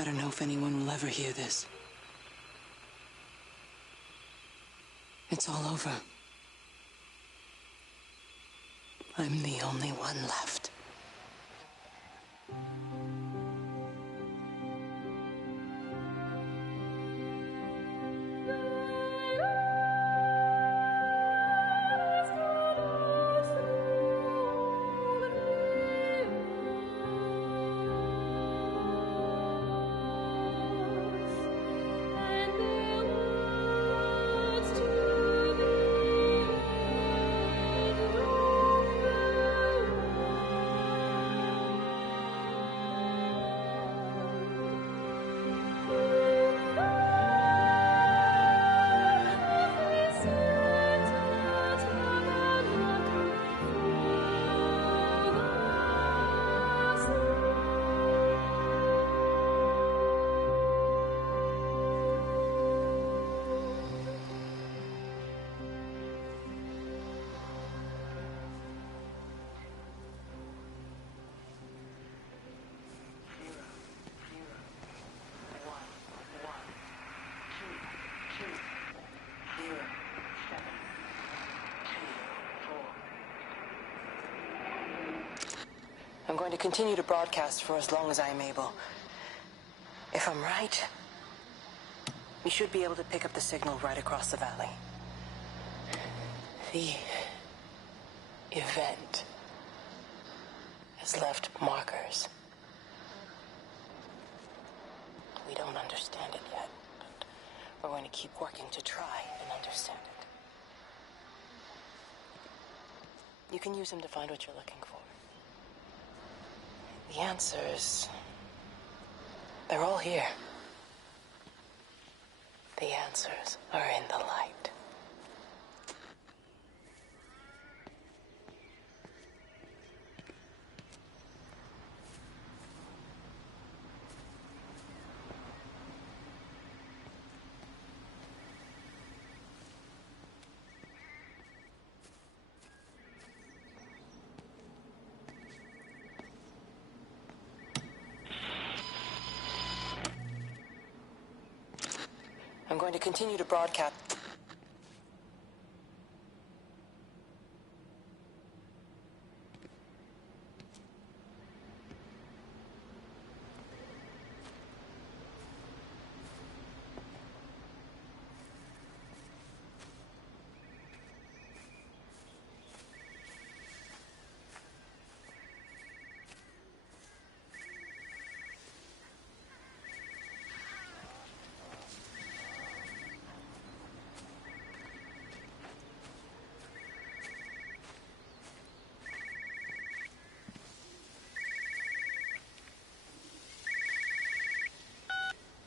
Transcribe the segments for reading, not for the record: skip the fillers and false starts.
I don't know if anyone will ever hear this. It's all over. I'm the only one left. I'm going to continue to broadcast for as long as I am able. If I'm right, we should be able to pick up the signal right across the valley. The event has left markers. We don't understand it yet, but we're going to keep working to try and understand it. You can use them to find what you're looking for. The answers, they're all here. The answers are in the light. I'm going to continue to broadcast.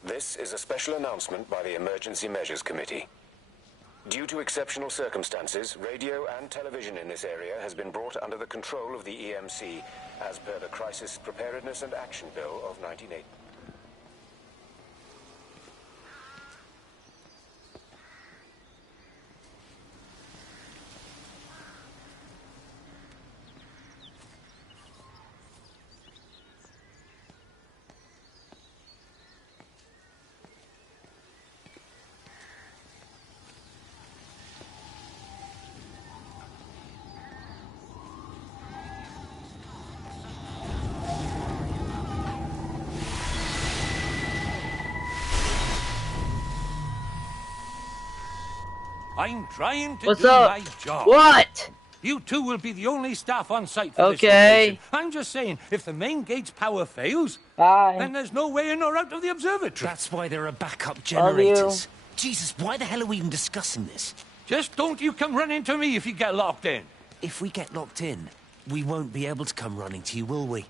This is a special announcement by the Emergency Measures Committee. Due to exceptional circumstances, radio and television in this area has been brought under the control of the EMC as per the Crisis Preparedness and Action Bill of 1980. I'm trying to What's do up? my job. What? You two will be the only staff on site for this Okay. location. I'm just saying, if the main gate's power fails, Bye. then there's no way in or out of the observatory. That's why there are backup Love generators. Jesus, why the hell are we even discussing this? Just don't you come running to me if you get locked in. If we get locked in, we won't be able to come running to you, will we?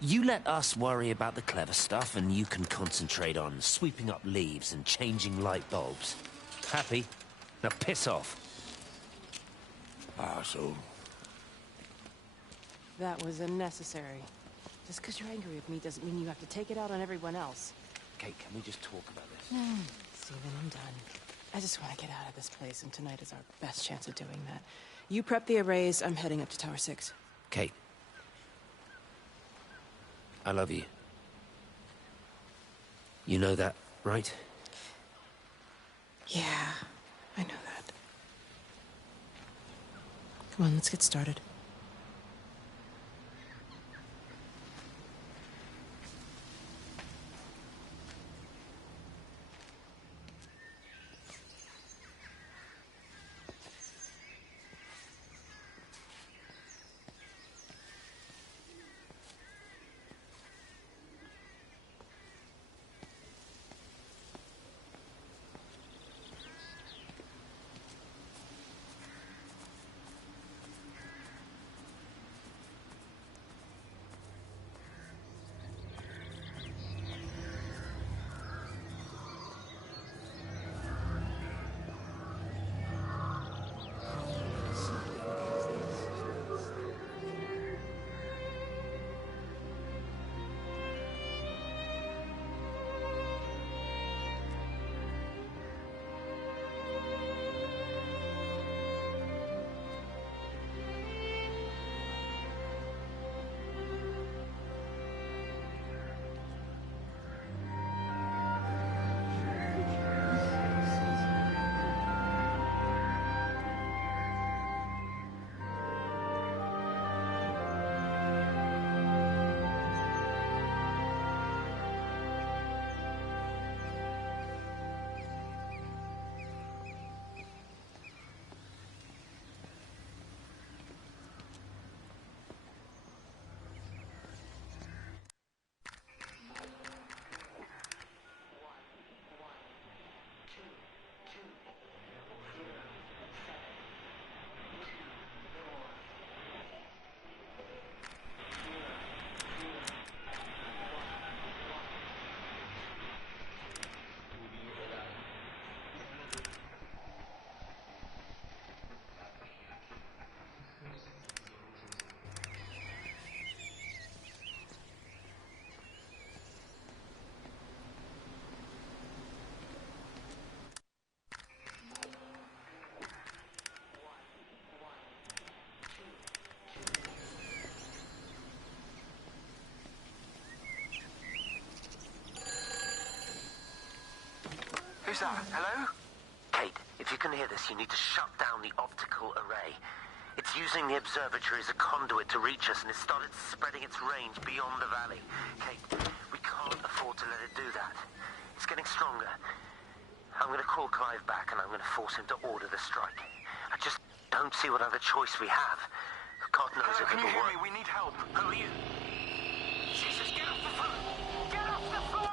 You let us worry about the clever stuff, and you can concentrate on sweeping up leaves and changing light bulbs. Happy? Now piss off. Arsehole. That was unnecessary. Just because you're angry with me doesn't mean you have to take it out on everyone else. Kate, can we just talk about this? Steven, I'm done. I just want to get out of this place, and tonight is our best chance of doing that. You prep the arrays, I'm heading up to Tower 6. Kate. I love you. You know that, right? Yeah, I know that. Come on, let's get started. Who's that? Hello? Kate, if you can hear this, you need to shut down the optical array. It's using the observatory as a conduit to reach us, and it's started spreading its range beyond the valley. Kate, we can't afford to let it do that. It's getting stronger. I'm going to call Clive back, and I'm going to force him to order the strike. I just don't see what other choice we have. God knows Hello, if can it'll you hear work. me? We need help. Who are you? Jesus, get off the phone! Get off the phone!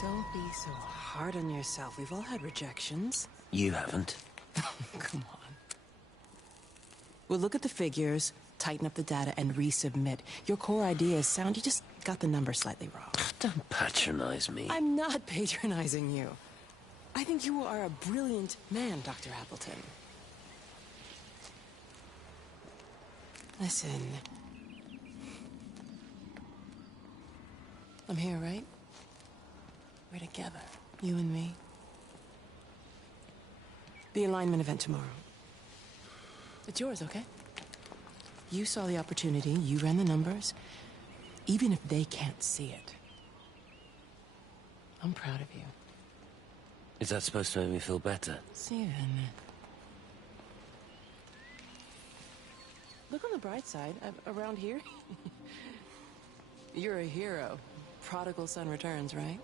Don't be so hard on yourself. We've all had rejections. You haven't. Come on. We'll look at the figures, tighten up the data, and resubmit. Your core idea is sound. You just got the numbers slightly wrong. Don't patronize me. I'm not patronizing you. I think you are a brilliant man, Dr. Appleton. Listen. I'm here, right? We're together, you and me. The alignment event tomorrow. It's yours, okay? You saw the opportunity, you ran the numbers. Even if they can't see it, I'm proud of you. Is that supposed to make me feel better? Steven. Look on the bright side. Around here, you're a hero. Prodigal son returns, right?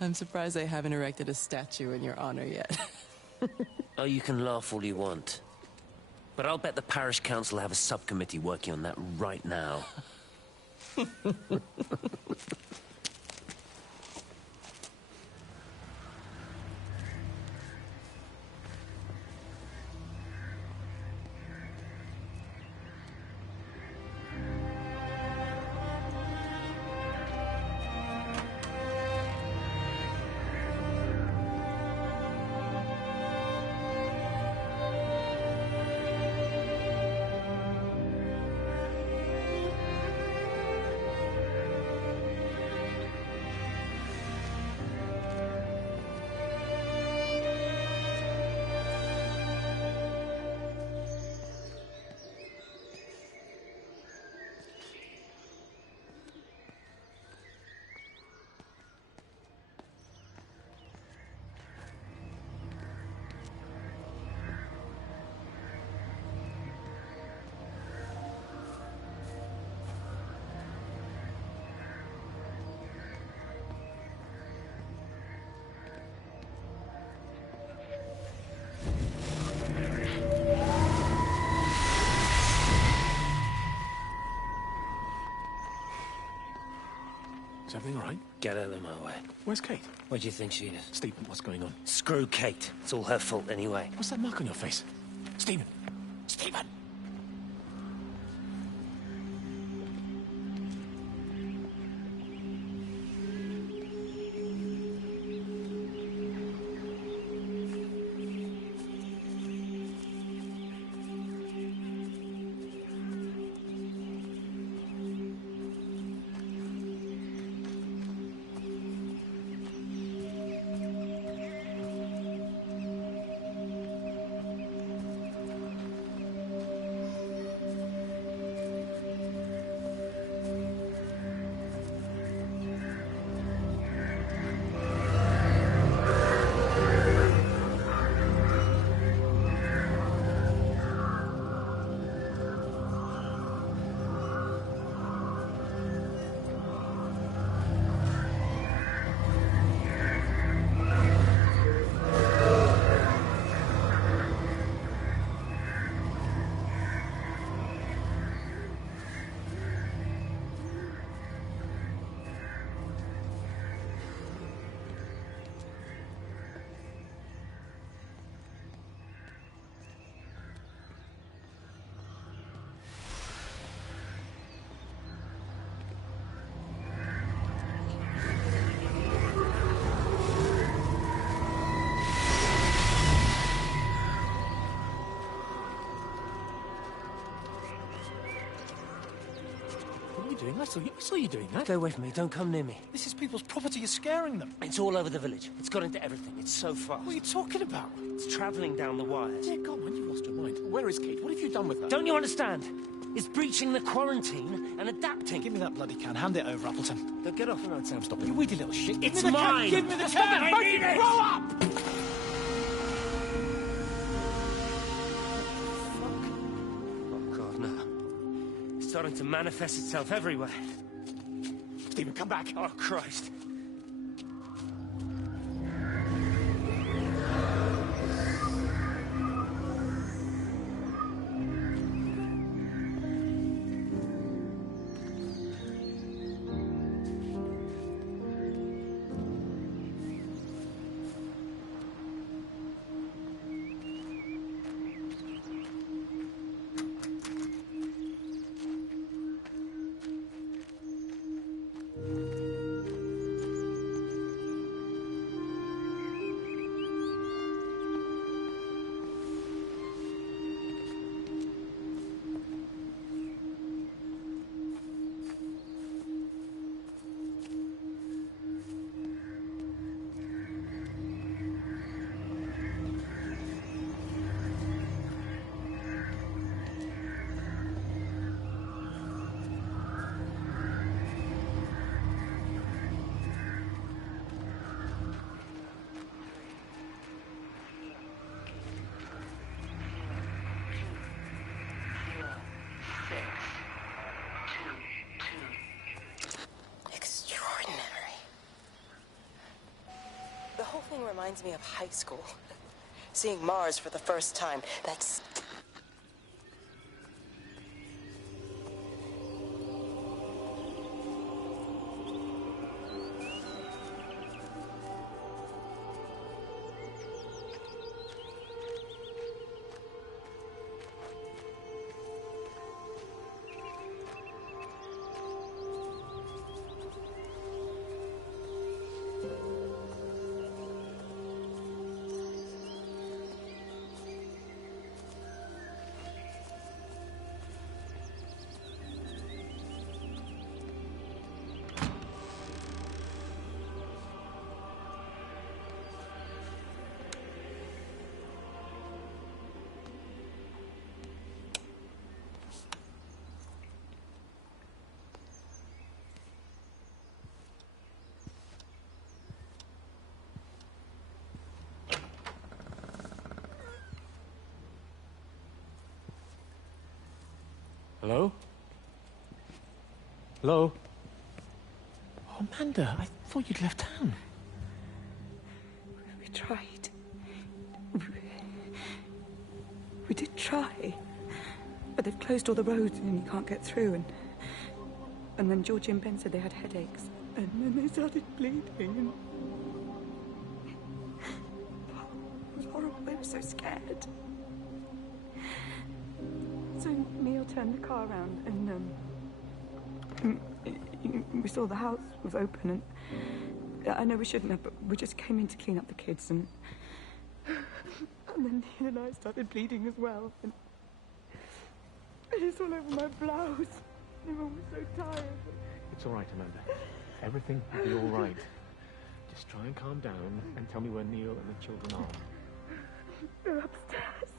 I'm surprised they haven't erected a statue in your honor yet. Oh, you can laugh all you want. But I'll bet the parish council have a subcommittee working on that right now. everything all right? Get out of my way. Where's Kate? Where do you think she is? Stephen, what's going on? Screw Kate. It's all her fault anyway. What's that mark on your face? Stephen! Stephen! Doing? I saw you doing that. Stay away from me. Don't come near me. This is people's property. You're scaring them. It's all over the village. It's got into everything. It's so fast. What are you talking about? It's travelling down the wires. Dear God, man, you've lost your mind. Where is Kate? What have you done with her? Don't you understand? It's breaching the quarantine and adapting. Give me that bloody can. Hand it over, Appleton. Don't get off. No, Sam, stop it. You weedy little shit. It's Give me the mine. Can. Give me the Stop can. it. I need it. Grow up! Oh, God, no. It's starting to manifest itself everywhere. Stephen, come back. Oh, Christ. Reminds me of high school. Seeing Mars for the first time. That's... Hello? Hello? Oh, Amanda, I thought you'd left town. We tried. We did try. But they've closed all the roads and you can't get through. And then Georgie and Ben said they had headaches. And then they started bleeding, and it was horrible. They were so scared. So Neil turned the car around, and we saw the house was open, and I know we shouldn't have, but we just came in to clean up the kids, and then Neil and I started bleeding as well, and it's all over my blouse. Everyone was so tired. It's all right, Amanda. Everything will be all right. Just try and calm down and tell me where Neil and the children are. They're upstairs.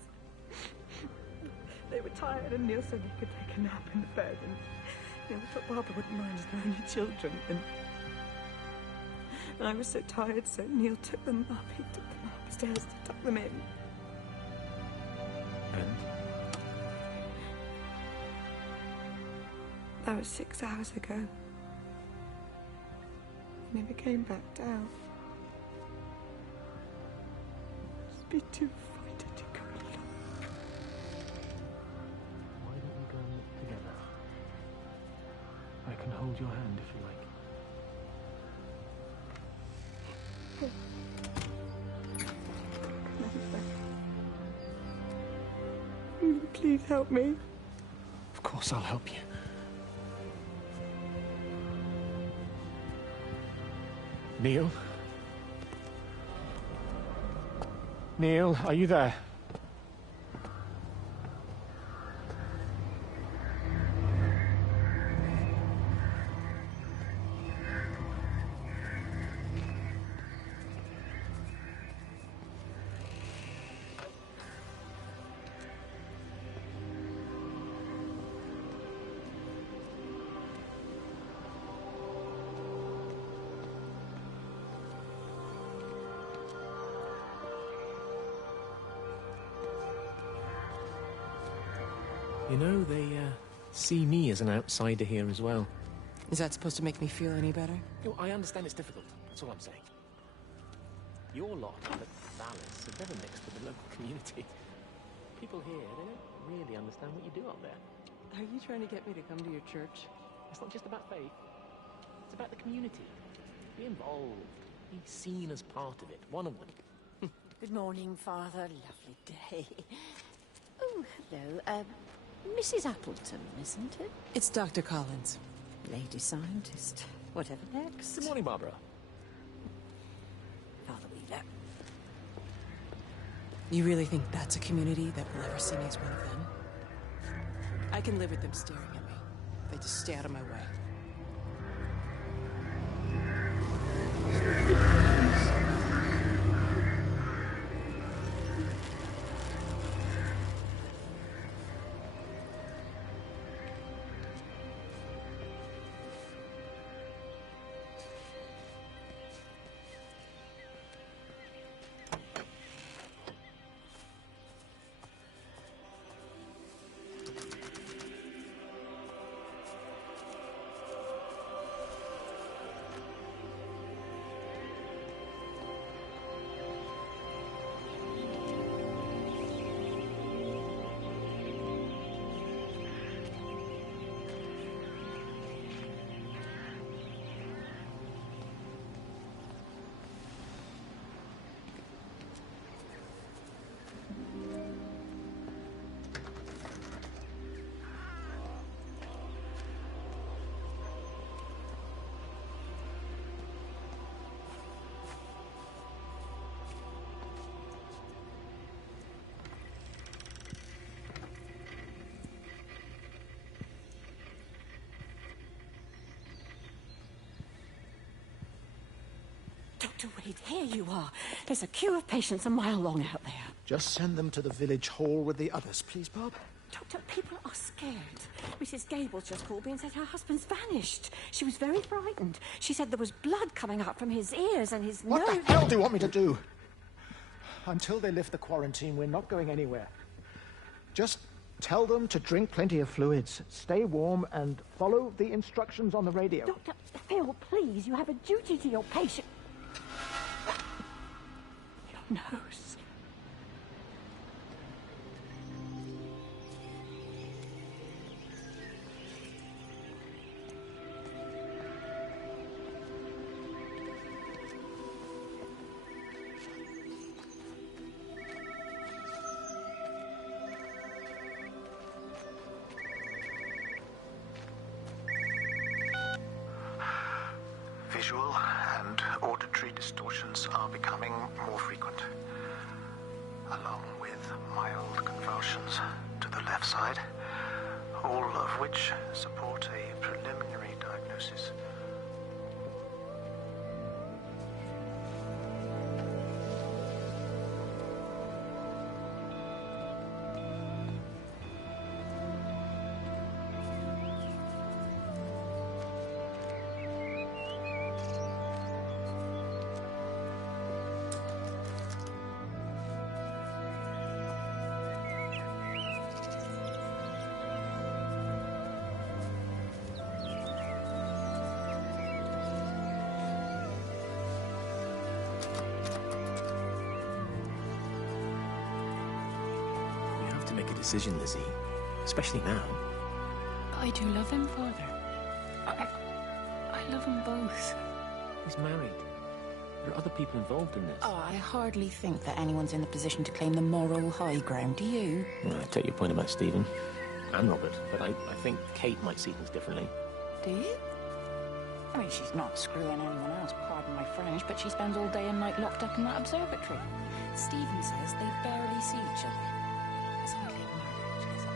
They were tired, and Neil said he could take a nap in the bed, and Neil thought Barbara wouldn't mind as they're only children, and I was so tired, so Neil took them up. He took them upstairs to tuck them in. And? That was 6 hours ago. He never came back down. Just be too frightened to go along. Why don't we go and look together? I can hold your hand if you like. Please help me. Of course I'll help you. Neil? Neil, are you there? You know, they see me as an outsider here as well. Is that supposed to make me feel any better? Oh, I understand it's difficult. That's all I'm saying. Your lot up at Vallis have never mixed with the local community. People here, they don't really understand what you do up there. Are you trying to get me to come to your church? It's not just about faith. It's about the community. Be involved. Be seen as part of it. One of them. Good morning, Father. Lovely day. Oh, hello. Mrs. Appleton, isn't it? It's Dr. Collins. Lady scientist. Whatever next. Good morning, Barbara. Father Weaver. You really think that's a community that will ever see me as one of them? I can live with them staring at me. They just stay out of my way. Dr. Wade, here you are. There's a queue of patients a mile long out there. Just send them to the village hall with the others, please, Bob. Doctor, people are scared. Mrs. Gable's just called me and said her husband's vanished. She was very frightened. She said there was blood coming up from his ears and his nose. What the hell do you want me to do? Until they lift the quarantine, we're not going anywhere. Just tell them to drink plenty of fluids, stay warm, and follow the instructions on the radio. Doctor, Phil, please, you have a duty to your patient. Your nose. convulsions are becoming more frequent, along with mild convulsions to the left side, all of which support a preliminary diagnosis. Make a decision, Lizzie. Especially now. I do love him, Father. I love them both. He's married. There are other people involved in this. Oh, I hardly think that anyone's in the position to claim the moral high ground, do you? Well, I take your point about Stephen and Robert, but I think Kate might see things differently. Do you? I mean, she's not screwing anyone else, pardon my French, but she spends all day and night locked up in that observatory. Stephen says they barely see each other. It's hardly a marriage, is it?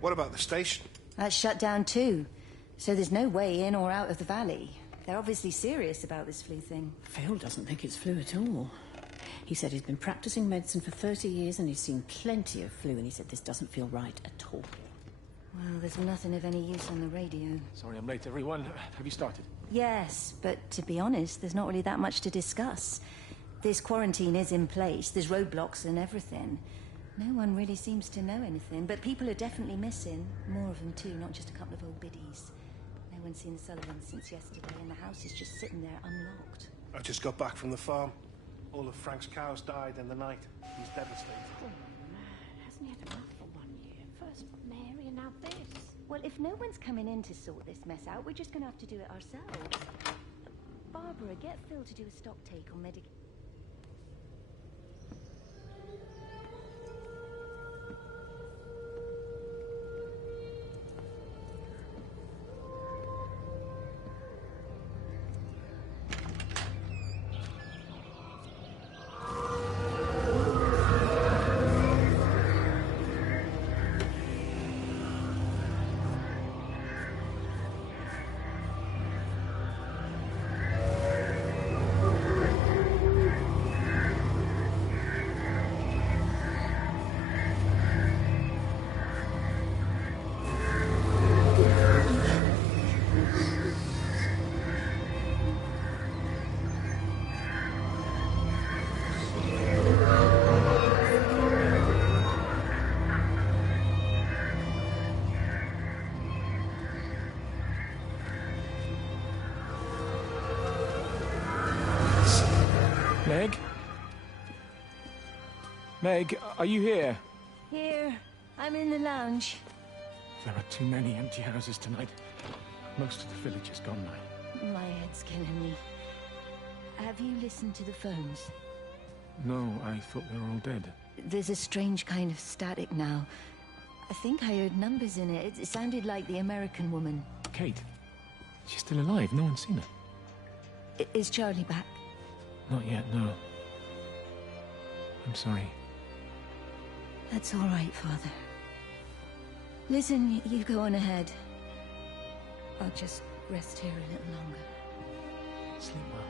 What about the station? That's shut down too. So there's no way in or out of the valley. They're obviously serious about this flu thing. Phil doesn't think it's flu at all. He said he's been practicing medicine for 30 years and he's seen plenty of flu, and he said this doesn't feel right at all. Well, there's nothing of any use on the radio. Sorry I'm late, everyone. Have you started? Yes, but to be honest, there's not really that much to discuss. This quarantine is in place, there's roadblocks and everything. No one really seems to know anything, but people are definitely missing. More of them too, not just a couple of old biddies. No one's seen the Sullivans since yesterday, and the house is just sitting there unlocked. I just got back from the farm. All of Frank's cows died in the night. He's devastated. Oh, man. Hasn't he had enough for 1 year? First Mary and now this. Well, if no one's coming in to sort this mess out, we're just going to have to do it ourselves. Barbara, get Phil to do a stock take on medic... Meg? Meg, are you here? Here, I'm in the lounge. There are too many empty houses tonight. Most of the village is gone now. My head's killing me. Have you listened to the phones? No, I thought they were all dead. There's a strange kind of static now. I think I heard numbers in it. It sounded like the American woman. Kate? She's still alive. No one's seen her. Is Charlie back? Not yet, no. I'm sorry. That's all right, Father. Listen, you go on ahead. I'll just rest here a little longer. Sleep well.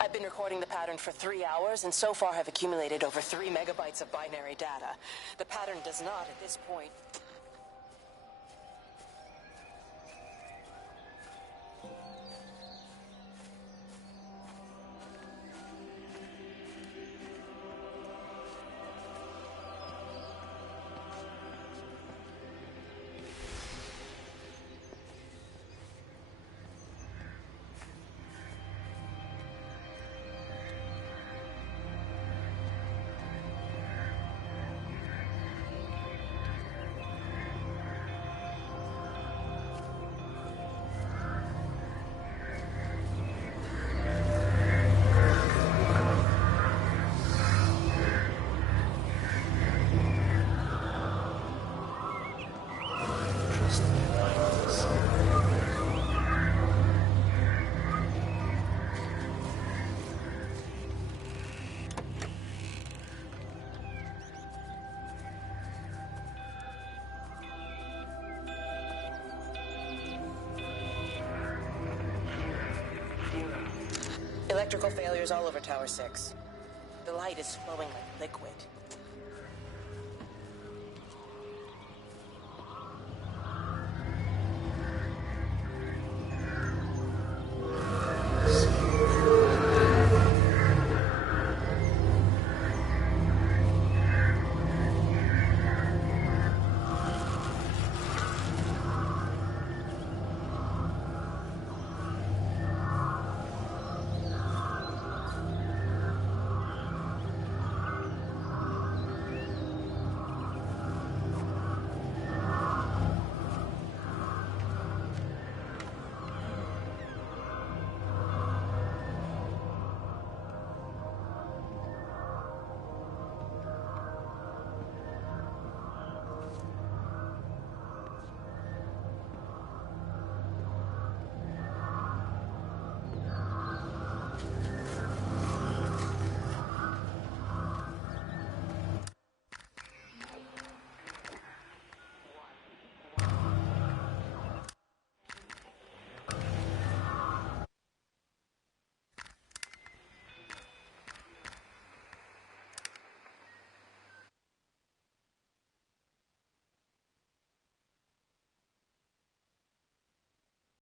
I've been recording the pattern for 3 hours, and so far have accumulated over 3 megabytes of binary data. The pattern does not, at this point... Electrical failures all over Tower 6. The light is flowing like liquid.